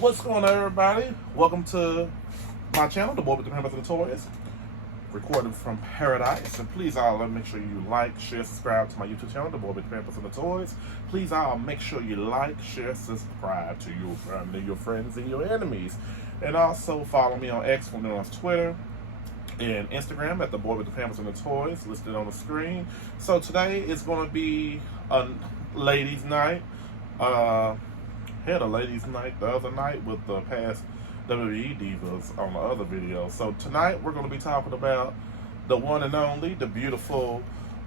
What's going on, everybody? Welcome to my channel, The Boy with the Pampers and the Toys, recorded from paradise. And please, all make sure you like, share, subscribe to my YouTube channel, The Boy with the Pampers and the Toys. Please, all make sure you like, share, subscribe to your family, your friends, and your enemies. And also follow me on X, on Twitter, and Instagram at The Boy with the Pampers and the Toys, listed on the screen. So today is going to be a ladies' night. Had a ladies' night the other night with the past WWE divas on the other video. So tonight we're going to be talking about the one and only, the beautiful,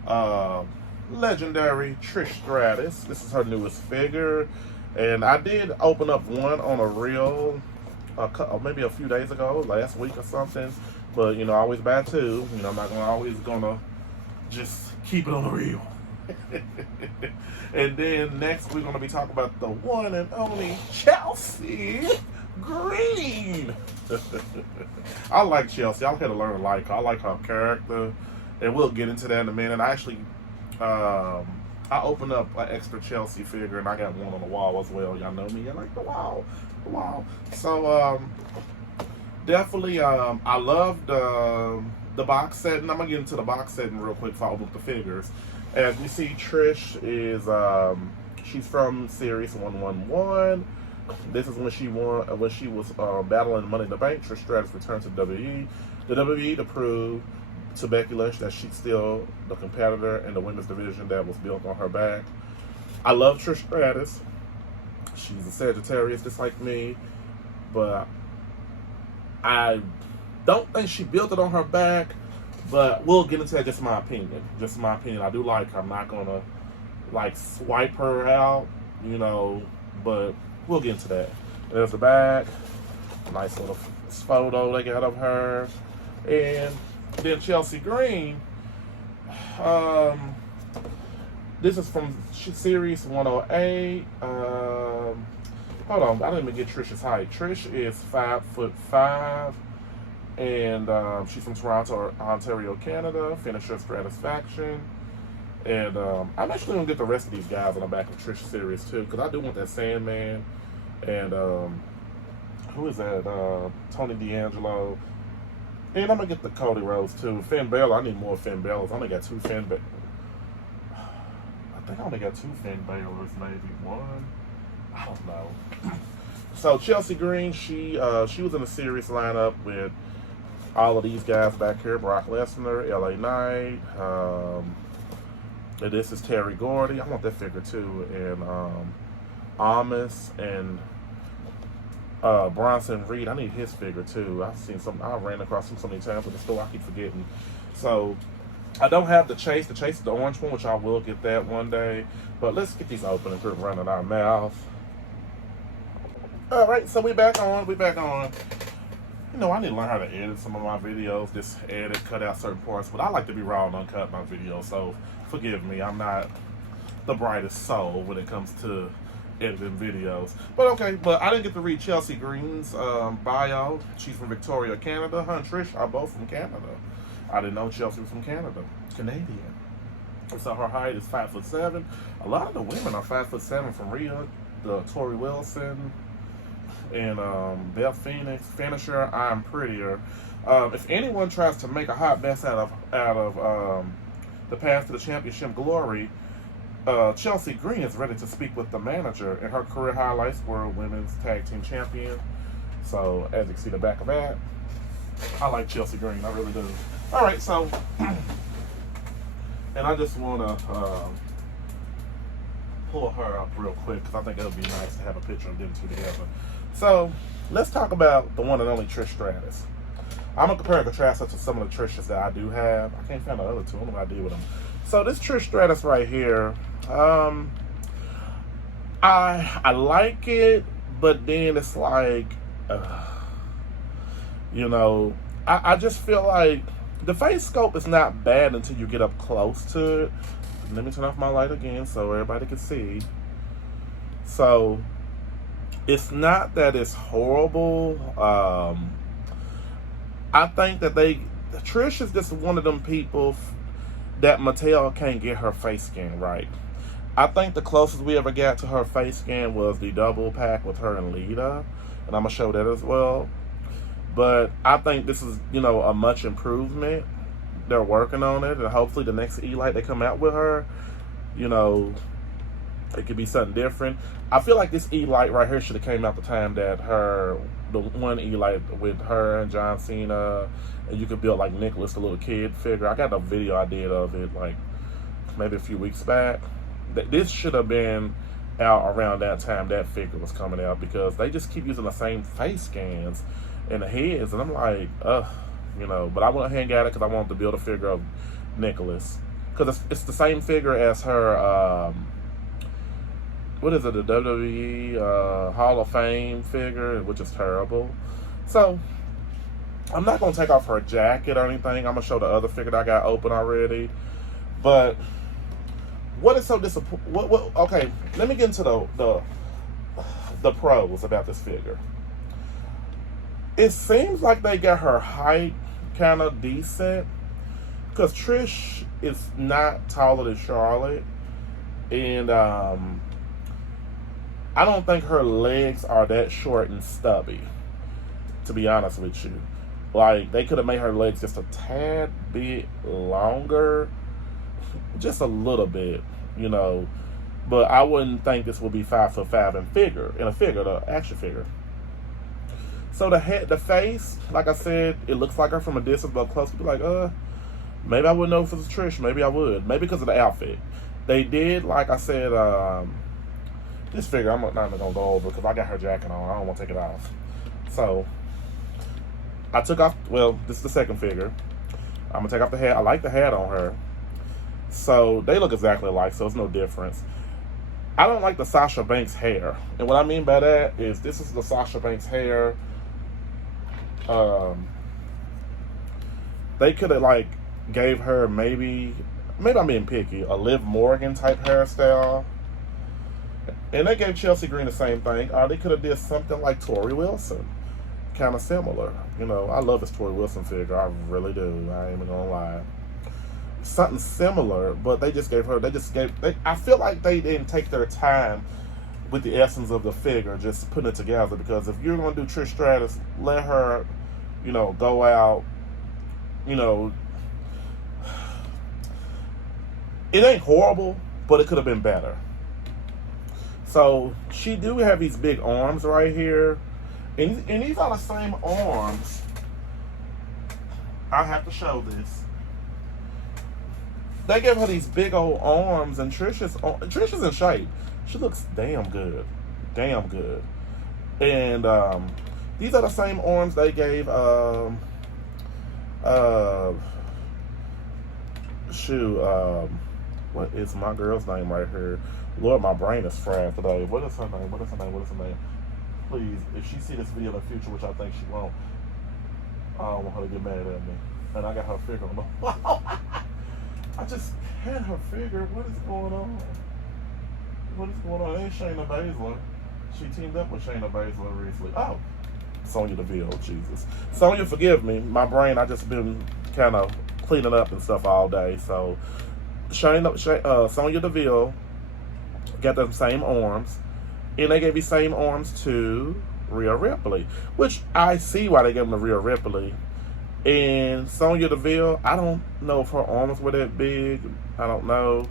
legendary Trish Stratus. This is her newest figure, and I did open up one on a reel maybe a few days ago, last week or something. But you know, I always buy two. You know, I'm not always gonna just keep it on the reel. And then next we're going to be talking about the one and only Chelsea Green. I like Chelsea. I had to learn to like her. I like her character, and we'll get into that in a minute. I actually I opened up an extra Chelsea figure, and I got one on the wall as well. Y'all know me. I like the wall. So definitely I loved the box setting. I'm gonna get into the box setting real quick before I open up the figures. As you see, Trish is she's from Series 111. This is when she was battling Money in the Bank. Trish Stratus returned to the WWE to prove to Becky Lynch that she's still the competitor in the women's division that was built on her back. I love Trish Stratus. She's a Sagittarius just like me, but I don't think she built it on her back. But we'll get into that. Just my opinion. I do like her. I'm not gonna like swipe her out, you know. But we'll get into that. There's the back. Nice little photo they got of her. And then Chelsea Green. This is from Series 108. Hold on, I didn't even get Trish's height. Trish is 5'5". And she's from Toronto, Ontario, Canada. Finisher Satisfaction. And I'm actually going to get the rest of these guys on the back of Trish series too, because I do want that Sandman. And who is that? Tony D'Angelo. And I'm going to get the Cody Rhodes too. Finn Balor. I need more Finn Balors. I only got two Finn Balors. I think I only got two Finn Balors, maybe one. I don't know. So Chelsea Green, she was in the series lineup with all of these guys back here: Brock Lesnar, LA Knight, and this is Terry Gordy. I want that figure too, and Amos and Bronson Reed. I need his figure too. I ran across him so many times at the store. I keep forgetting. So I don't have the Chase. The Chase is the orange one, which I will get that one day. But let's get these open and quit running our mouth. All right, so we back on. You know, I need to learn how to edit some of my videos. Just edit, cut out certain parts. But I like to be raw and uncut my videos, so forgive me. I'm not the brightest soul when it comes to editing videos. But okay, but I didn't get to read Chelsea Green's bio. She's from Victoria, Canada. Her and Trish are both from Canada. I didn't know Chelsea was from Canada. Canadian. So her height is 5'7". A lot of the women are 5'7" from Rhea. Tori Wilson. And Beth Phoenix, Finisher, I'm Prettier. If anyone tries to make a hot mess out of the path to the championship glory, Chelsea Green is ready to speak with the manager. And her career highlights were women's tag team champion. So as you can see the back of that, I like Chelsea Green, I really do. All right, so and I just want to pull her up real quick because I think it would be nice to have a picture of them two together. So let's talk about the one and only Trish Stratus. I'm going to compare and contrast her to some of the Trishes that I do have. I can't find the other two. I don't know what I did with them. So this Trish Stratus right here, I like it, but then it's like, you know, I just feel like the face scope is not bad until you get up close to it. Let me turn off my light again so everybody can see. So it's not that it's horrible. I think that Trish is just one of them people that Mattel can't get her face scan right. I think the closest we ever got to her face scan was the double pack with her and Lita. and I'm gonna show that as well. But I think this is, a much improvement. They're working on it, and hopefully the next E-Light they come out with her, it could be something different. I feel like this E-Light right here should have came out the time that the one E-Light with her and John Cena, and you could build like Nicholas, the little kid figure. I got a video I did of it like maybe a few weeks back. This should have been out around that time that figure was coming out, because they just keep using the same face scans and the heads, and I'm like, but I went ahead and got it because I wanted to build a figure of Nicholas, because it's the same figure as her what is it, the WWE Hall of Fame figure, which is terrible. So I'm not going to take off her jacket or anything. I'm going to show the other figure that I got open already. But what is so disappointing? Okay, let me get into the pros about this figure. It seems like they got her height kind of decent, because Trish is not taller than Charlotte, and I don't think her legs are that short and stubby, to be honest with you. Like, they could have made her legs just a tad bit longer, just a little bit, but I wouldn't think this would be 5'5" in a figure, the action figure. So the face, like I said, it looks like her from a distance, but close, people like, maybe I wouldn't know if it was Trish. Maybe I would. Maybe because of the outfit. They did, like I said, this figure, I'm not even going to go over because I got her jacket on. I don't want to take it off. So, I took off, this is the second figure. I'm going to take off the hat. I like the hat on her. So, they look exactly alike, so it's no difference. I don't like the Sasha Banks hair. And what I mean by that is, this is the Sasha Banks hair. They could have, gave her maybe I'm being picky, a Liv Morgan type hairstyle. And they gave Chelsea Green the same thing. Or they could have did something like Tori Wilson. Kind of similar. I love this Tori Wilson figure. I really do. I ain't even gonna lie. Something similar, but they just gave her, I feel like they didn't take their time with the essence of the figure, just putting it together, because if you're going to do Trish Stratus, let her, go out, it ain't horrible, but it could have been better. So, she do have these big arms right here, and these are the same arms. I have to show this. They gave her these big old arms, and Trish is in shape. She looks damn good. Damn good. And these are the same arms they gave what is my girl's name right here? Lord, my brain is fried today. What is her name? Please, if she see this video in the future, which I think she won't, I don't want her to get mad at me. And I got her figure on the wall. I just had her figure. What is going on? It ain't Shayna Baszler. She teamed up with Shayna Baszler recently. Oh, Sonya Deville. Jesus. Sonya, forgive me. My brain, I just been kind of cleaning up and stuff all day. So, Sonya Deville got the same arms. And they gave the same arms to Rhea Ripley. Which I see why they gave them to Rhea Ripley. And Sonya Deville, I don't know if her arms were that big. I don't know.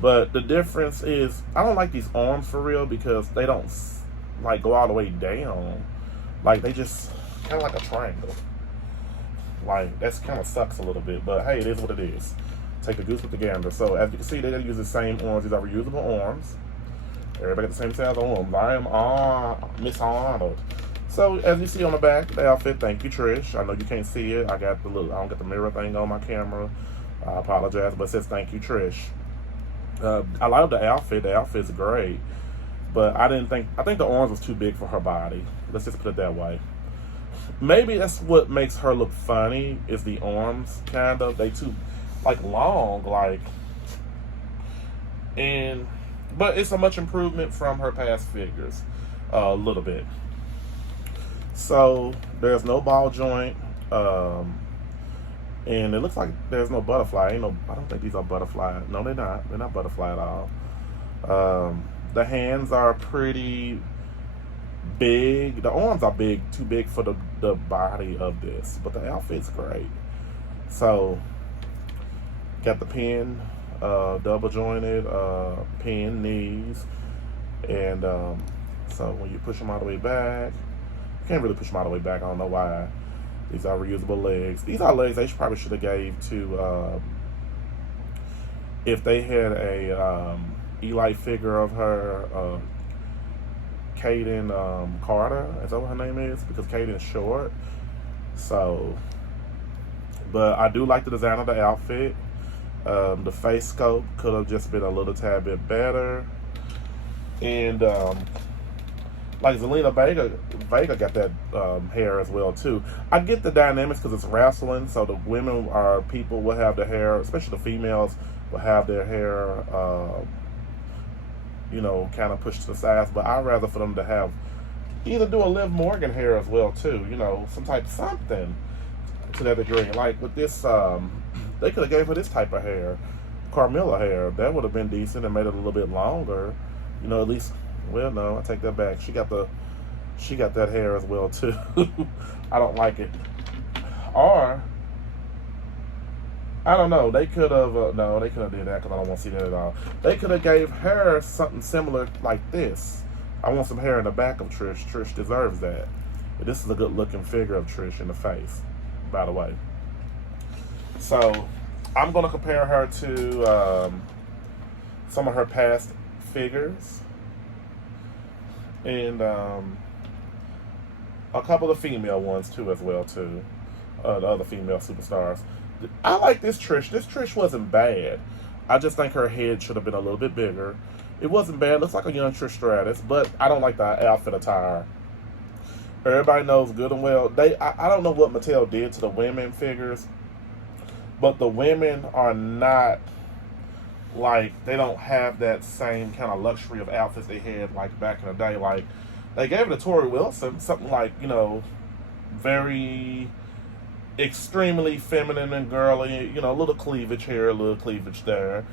But the difference is, I don't like these arms for real, because they don't go all the way down. They just kind of like a triangle. That's kind of sucks a little bit. But hey, it is what it is. Take the goose with the gander. So as you can see, they use the same arms. These are reusable arms. Everybody got the same size arms. I am Miss Arnold. So, as you see on the back of the outfit, thank you, Trish. I know you can't see it. I don't got the mirror thing on my camera. I apologize, but it says thank you, Trish. I love the outfit. The outfit's great. But I think the arms was too big for her body. Let's just put it that way. Maybe that's what makes her look funny, is the arms, kind of. They too, long, but it's a much improvement from her past figures. A little bit. So, there's no ball joint, and it looks like there's no butterfly. I don't think these are butterfly. No, they're not. They're not butterfly at all. The hands are pretty big. The arms are big, too big for the body of this, but the outfit's great. So, got the pin, double jointed, pin knees, and so when you push them all the way back, you can't really push them all the way back. I don't know why. These are reusable legs. These are legs they probably should have gave to if they had a Eli figure of her, Kaden Carter. Is that what her name is? Because Kaden's short. So, but I do like the design of the outfit. The face sculpt could have just been a little tad bit better. And like Zelina Vega got that hair as well too. I get the dynamics because it's wrestling, so the women or people will have their hair, especially the females, will have their hair, kind of pushed to the sides. But I'd rather for them to have either do a Liv Morgan hair as well too, some type of something to that degree. Like with this, they could have gave her this type of hair, Carmilla hair. That would have been decent and made it a little bit longer. At least. Well, no, I take that back. She got that hair as well too. I don't like it. Or I don't know. They could have no. They could have did that because I don't want to see that at all. They could have gave her something similar like this. I want some hair in the back of Trish. Trish deserves that. But this is a good looking figure of Trish in the face, by the way. So I'm gonna compare her to some of her past figures. And a couple of female ones too, as well too. The other female superstars. I like this Trish. This Trish wasn't bad. I just think her head should have been a little bit bigger. It wasn't bad. Looks like a young Trish Stratus, but I don't like the outfit attire. Everybody knows good and well. I don't know what Mattel did to the women figures, but the women are not. Like, they don't have that same kind of luxury of outfits they had, like, back in the day. Like, they gave it to Tori Wilson, something like, very extremely feminine and girly, a little cleavage here, a little cleavage there.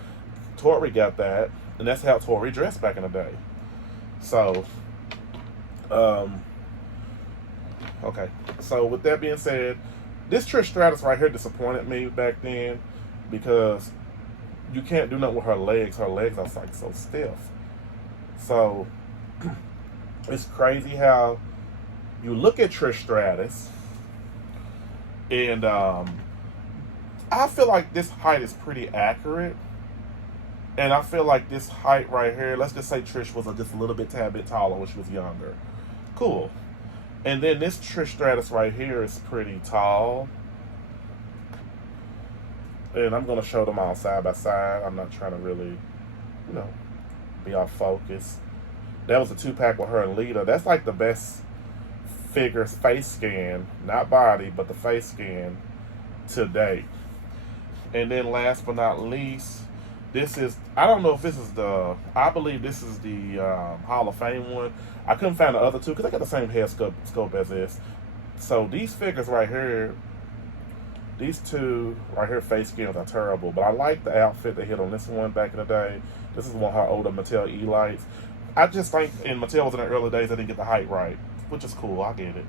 Tori got that, and that's how Tori dressed back in the day. So, okay. So, with that being said, this Trish Stratus right here disappointed me back then because you can't do nothing with her legs. Her legs are like so stiff. So it's crazy how you look at Trish Stratus, and I feel like this height is pretty accurate. And I feel like this height right here, let's just say Trish was just a little bit tad bit taller when she was younger. Cool. And then this Trish Stratus right here is pretty tall. And I'm going to show them all side by side. I'm not trying to really, be off focus. That was a 2-pack with her and Lita. That's like the best figures face scan, not body, but the face scan to date. And then last but not least, this is, I don't know if this is I believe this is the Hall of Fame one. I couldn't find the other two because they got the same head sculpt as this. So these figures right here, these two right here face scans are terrible, but I like the outfit they hit on this one back in the day. This is one of her older Mattel Elites. I just think in Mattel was in the early days they didn't get the height right, which is cool. I get it,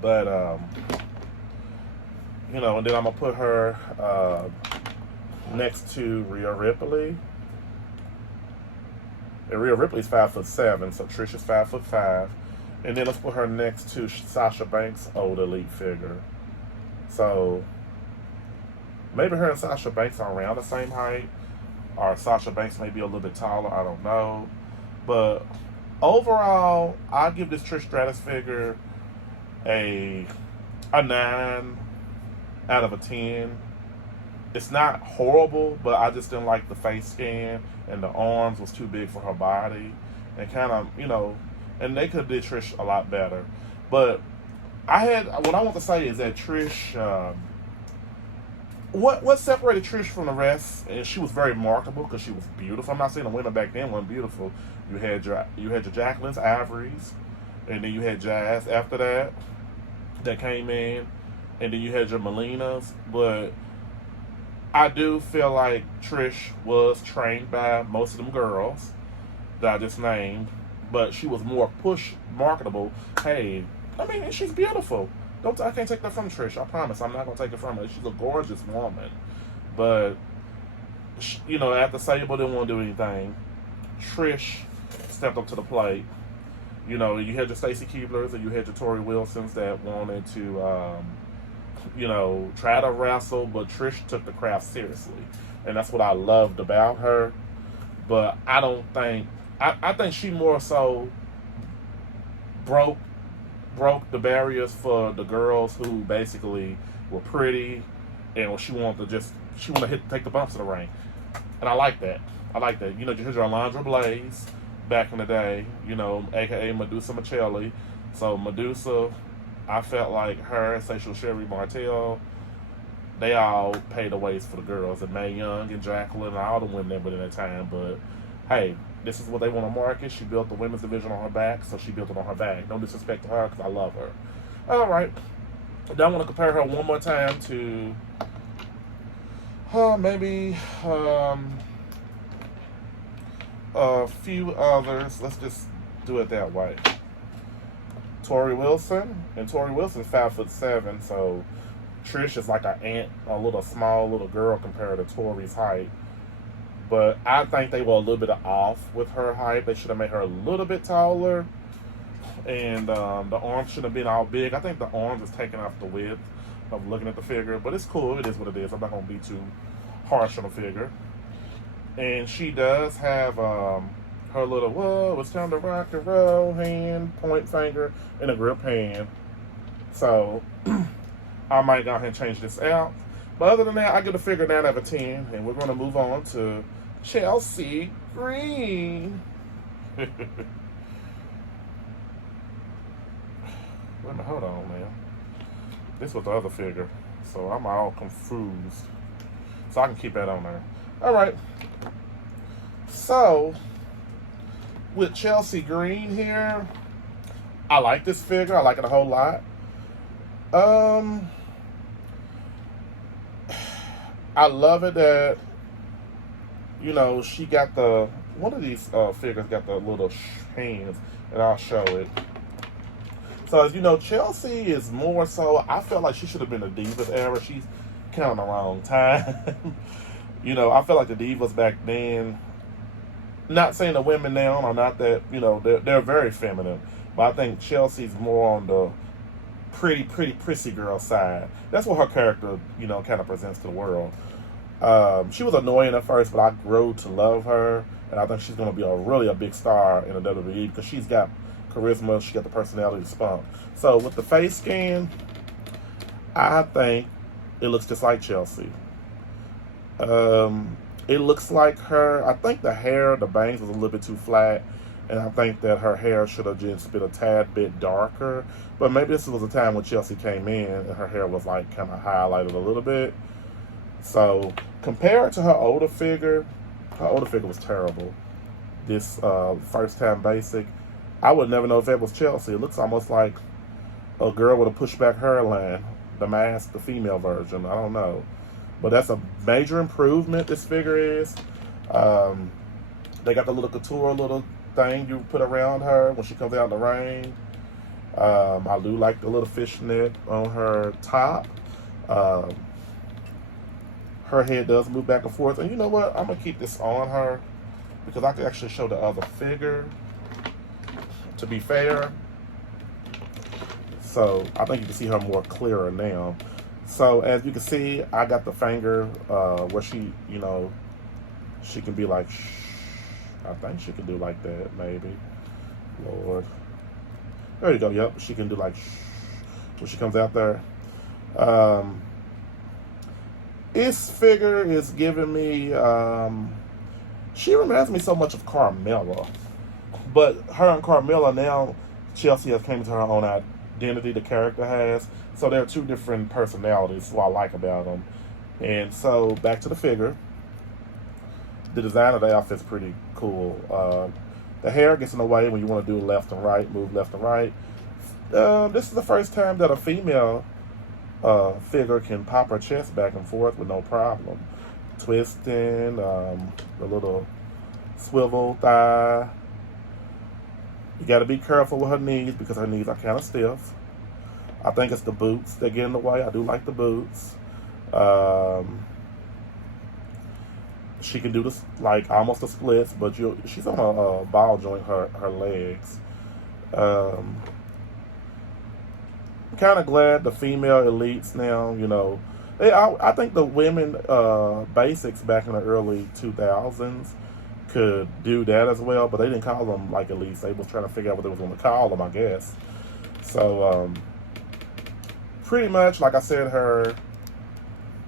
But and then I'm gonna put her next to Rhea Ripley. And Rhea Ripley's 5'7", so Trish is 5'5". And then let's put her next to Sasha Banks' old elite figure. So maybe her and Sasha Banks are around the same height, or Sasha Banks may be a little bit taller. I don't know. But overall, I give this Trish Stratus figure a 9 out of a 10. It's not horrible, but I just didn't like the face scan, and the arms was too big for her body, and kind of, and they could have did Trish a lot better. But what I want to say is that Trish, what separated Trish from the rest, and she was very marketable because she was beautiful. I'm not saying the women back then weren't beautiful. You had your Jacqueline's, Ivory's, and then you had Jazz after that came in, and then you had your Melinas. But I do feel like Trish was trained by most of them girls that I just named. but she was more push marketable. Hey, I mean, and she's beautiful. I can't take that from Trish. I promise. I'm not gonna take it from her. She's a gorgeous woman, but you know, after Sable didn't want to do anything, Trish stepped up to the plate. You know, you had your Stacy Keeblers and you had your Tori Wilsons that wanted to, you know, try to wrestle, but Trish took the craft seriously, and that's what I loved about her. But I don't think I think she more so broke the barriers for the girls who basically were pretty and she wanted to take the bumps of the ring, and I like that. I like that. You know, here's your Alondra Blaze back in the day, you know, aka Medusa Michelli. So Medusa, I felt like her, Sexual Sherry Martel, they all paid the ways for the girls, and Mae Young and Jacqueline and all the women that were in that time. But hey, this is what they want to market. She built the women's division on her back, so she built it on her back. No disrespect to her, because I love her. All right. Now I want to compare her one more time to maybe a few others. Let's just do it that way. Tori Wilson, and Tori Wilson's 5'7", so Trish is like a little small little girl compared to Tori's height. But I think they were a little bit off with her height. They should have made her a little bit taller, and the arms should have been all big. I think the arms is taking off the width of looking at the figure, but it's cool. It is what it is. I'm not gonna be too harsh on the figure. And she does have her little, whoa, it's time to rock and roll hand, point finger, and a grip hand. So I might go ahead and change this out. But other than that, I give the figure 9 out of 10. And we're going to move on to Chelsea Green. Wait a minute, hold on, man. This was the other figure. So I'm all confused. So I can keep that on there. All right. So, with Chelsea Green here, I like this figure. I like it a whole lot. I love it that, you know, she got one of these figures got the little hands, and I'll show it. So, as you know, Chelsea is more so, I felt like she should have been a Divas era. She's kind of the wrong time. You know, I feel like the Divas back then, not saying the women now are not that, you know, they're very feminine, but I think Chelsea's more on the pretty prissy girl side. That's what her character, you know, kind of presents to the world. She was annoying at first, but I grew to love her, and I think she's going to be really a big star in the WWE because she's got charisma, she got the personality to spunk. So with the face scan, I think it looks just like Chelsea. It looks like her. I think the hair, the bangs was a little bit too flat, and I think that her hair should have just been a tad bit darker. But maybe this was a time when Chelsea came in and her hair was like kind of highlighted a little bit. So compared to her older figure was terrible. This first time basic, I would never know if that was Chelsea. It looks almost like a girl with a pushback hairline. The mask, the female version. I don't know. But that's a major improvement, this figure is. They got the little couture little thing you put around her when she comes out in the rain. I do like the little fishnet on her top. Her head does move back and forth. And you know what? I'm going to keep this on her because I can actually show the other figure, to be fair. So I think you can see her more clearer now. So as you can see, I got the finger where she, you know, she can be like, shh. I think she can do like that, maybe. Lord. There you go. Yep, she can do like shh when she comes out there. This figure is giving me, she reminds me so much of Carmella. But her and Carmella now, Chelsea has came to her own identity, the character has. So there are two different personalities, what I like about them. And so, back to the figure. The design of the outfit's pretty cool. The hair gets in the way when you want to do left and right, move left and right. This is the first time that a female figure can pop her chest back and forth with no problem. Twisting, the little swivel thigh. You got to be careful with her knees because her knees are kind of stiff. I think it's the boots that get in the way. I do like the boots. She can do this like almost the splits, but she's on a ball joint, her legs. Kind of glad the female elites now, I think the women basics back in the early 2000s could do that as well, but they didn't call them like elites. They was trying to figure out what they was going to call them, I guess. So pretty much, like I said, her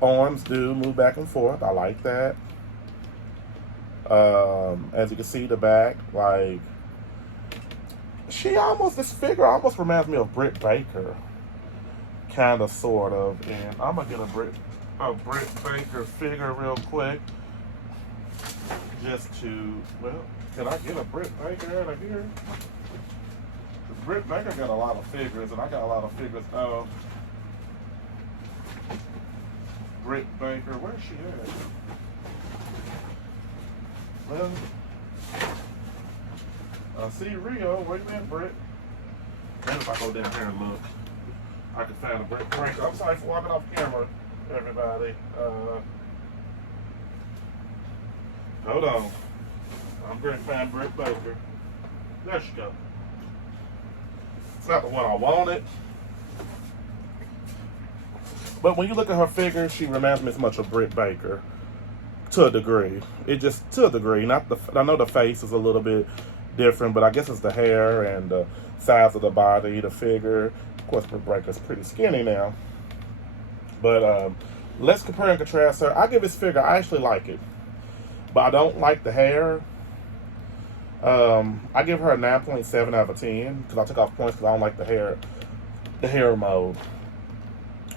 arms do move back and forth. I like that. As you can see, the back, like, this figure almost reminds me of Britt Baker. Kind of, sort of. And I'm going to get a Britt Baker figure real quick. Just to, well, can I get a Britt Baker out of here? Because Britt Baker got a lot of figures, and I got a lot of figures of Britt Baker. Where's she at? Well, see Rio, where you at, Britt? Then if I go down here and look, I can find a Britt Baker. I'm sorry for walking off camera, everybody. Hold on. I'm going to find Britt Baker. There she goes. It's not the one I wanted. But when you look at her figure, she reminds me as much of Britt Baker. To a degree. To a degree. I know the face is a little bit different, but I guess it's the hair and the size of the body, the figure. Of course, Britt Baker's pretty skinny now. But let's compare and contrast her. I give this figure, I actually like it. But I don't like the hair. I give her a 9.7 out of 10 because I took off points because I don't like the hair mode.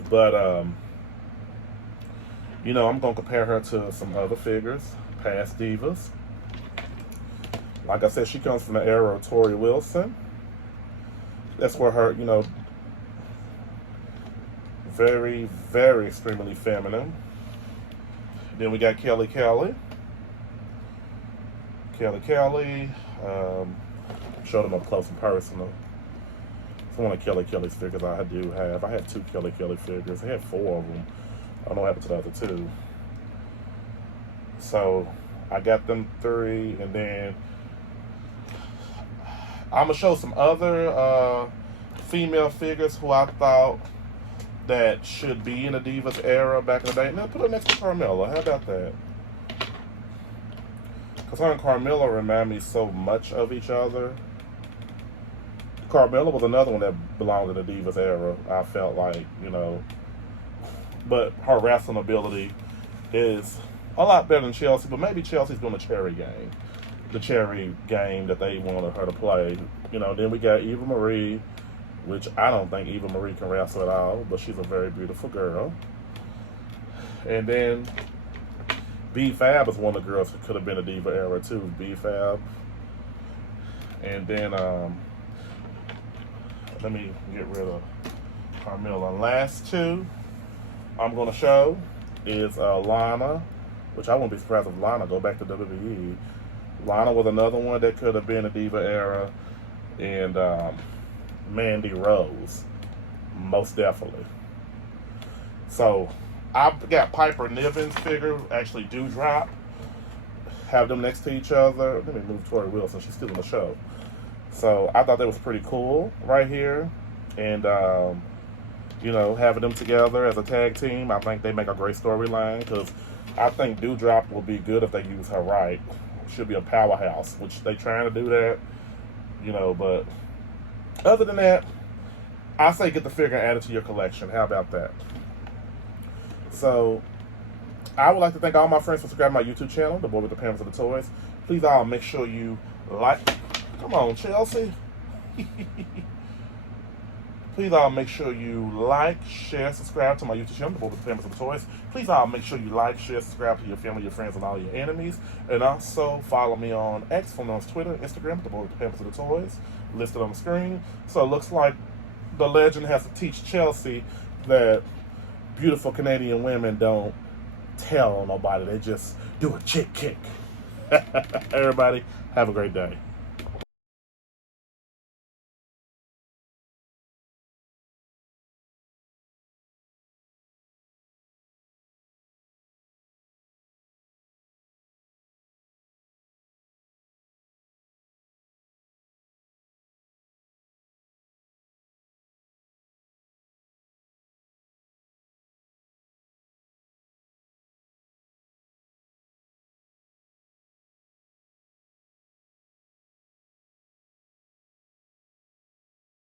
But I'm going to compare her to some other figures, past divas. Like I said, she comes from the era of Tori Wilson. That's where her, very, very extremely feminine. Then we got Kelly. Showed them up close and personal. It's one of Kelly's figures I do have. I had 2 Kelly figures. I had 4 of them. I don't know what happened to the other 2. So I got them 3, and then I'm gonna show some other female figures who I thought that should be in the Divas era back in the day. Now put her next to Carmella. How about that? Because her and Carmella remind me so much of each other. Carmella was another one that belonged in the Divas era, I felt like, But her wrestling ability is a lot better than Chelsea, but maybe Chelsea's doing the cherry game. The cherry game that they wanted her to play. Then we got Eva Marie, which I don't think Eva Marie can wrestle at all, but she's a very beautiful girl. And then B-Fab is one of the girls who could have been a Diva era too, B-Fab. And then, let me get rid of Carmella. Last 2 I'm going to show is Lana, which I wouldn't be surprised if Lana go back to WWE. Lana was another one that could have been a Diva era. And Mandy Rose, most definitely. So I've got Piper Niven's figure, actually Dewdrop. Have them next to each other. Let me move Tori Wilson, she's still in the show. So I thought that was pretty cool right here. And, having them together as a tag team, I think they make a great storyline because I think Dewdrop will be good if they use her right. She'll be a powerhouse, which they trying to do that, but other than that, I say get the figure and add it to your collection. How about that? So, I would like to thank all my friends for subscribing to my YouTube channel, The Boy with the Pants of the Toys. Please all make sure you like. Come on, Chelsea. Please all make sure you like, share, subscribe to my YouTube channel, The Boy with the Pants of the Toys. Please all make sure you like, share, subscribe to your family, your friends, and all your enemies. And also follow me on X, on Twitter, Instagram, The Boy with the Pants of the Toys, listed on the screen. So it looks like the legend has to teach Chelsea that beautiful Canadian women don't tell nobody. They just do a chick kick. Everybody, have a great day.